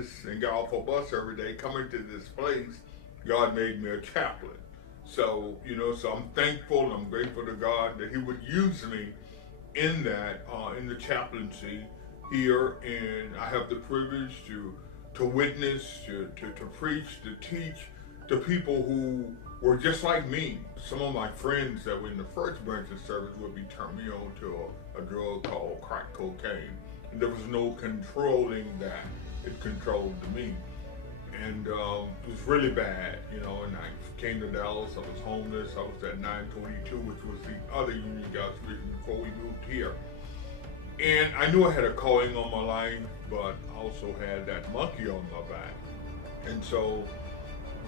this and got off a bus every day coming to this place, God made me a chaplain. So, so I'm thankful, I'm grateful to God that He would use me in that, in the chaplaincy here, and I have the privilege to witness, to preach, to teach to people who were just like me. Some of my friends that were in the first branch of service would be turning me on to a drug called crack cocaine. And there was no controlling that. It controlled me. And it was really bad, and I came to Dallas, I was homeless, I was at 922, which was the other Union Gospel Mission before we moved here. And I knew I had a calling on my life, but I also had that monkey on my back. And so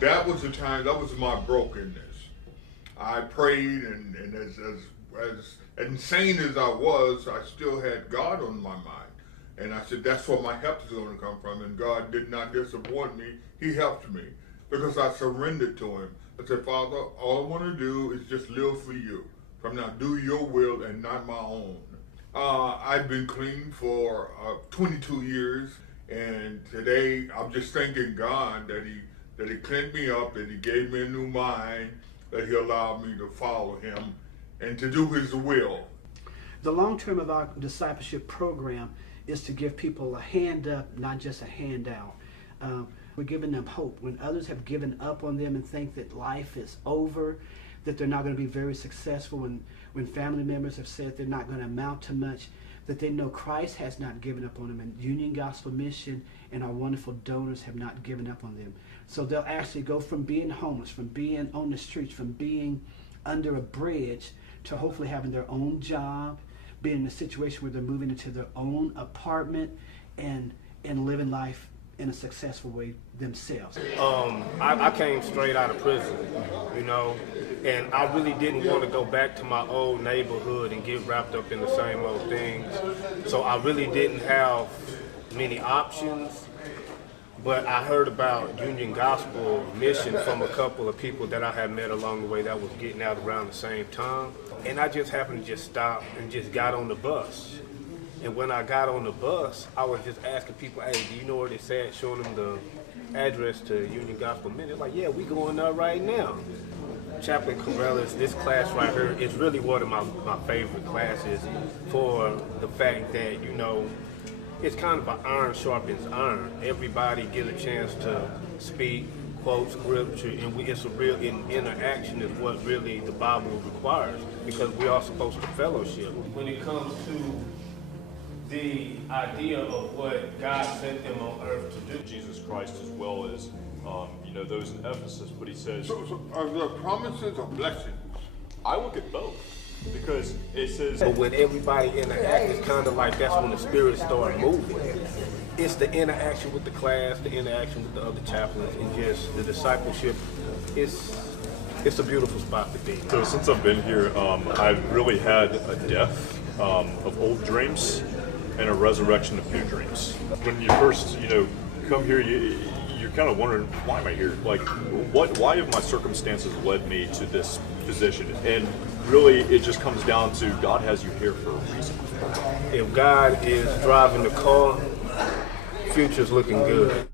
that was the time, that was my brokenness. I prayed, and as insane as I was, I still had God on my mind. And I said, that's where my help is going to come from. And God did not disappoint me. He helped me because I surrendered to Him. I said, Father, all I want to do is just live for You. From now, do Your will and not my own. I've been clean for 22 years. And today, I'm just thanking God that He cleaned me up, that He gave me a new mind, that He allowed me to follow Him and to do His will. The long term of our discipleship program is to give people a hand up, not just a handout. We're giving them hope. When others have given up on them and think that life is over, that they're not going to be very successful, when family members have said they're not going to amount to much, that they know Christ has not given up on them, and Union Gospel Mission and our wonderful donors have not given up on them. So they'll actually go from being homeless, from being on the streets, from being under a bridge, to hopefully having their own job, being in a situation where they're moving into their own apartment and living life in a successful way themselves. I came straight out of prison, and I really didn't want to go back to my old neighborhood and get wrapped up in the same old things. So I really didn't have many options. But I heard about Union Gospel Mission from a couple of people that I had met along the way that was getting out around the same time. And I just happened to just stop and just got on the bus. And when I got on the bus, I was just asking people, hey, do you know where it's at? Showing them the address to Union Gospel Mission. They're like, yeah, we going there right now. Chaplain Corrales, this class right here is really one of my favorite classes for the fact that, it's kind of an iron sharpens iron. Everybody gets a chance to speak, quote scripture, and it's a real interaction is what really the Bible requires, because we are supposed to fellowship. When it comes to the idea of what God sent them on earth to do. Jesus Christ, as well as those in Ephesus, but He says, So are there promises or blessings? I look at both. Because it says, but when everybody interact, it's kind of like that's when the Spirit starts moving. It's the interaction with the class, the interaction with the other chaplains, and just the discipleship. It's a beautiful spot to be. So since I've been here, I've really had a death of old dreams and a resurrection of new dreams. When you first, come here, you're kind of wondering, why am I here? Like, why have my circumstances led me to this position? And really, it just comes down to God has you here for a reason. If God is driving the car, future's looking good.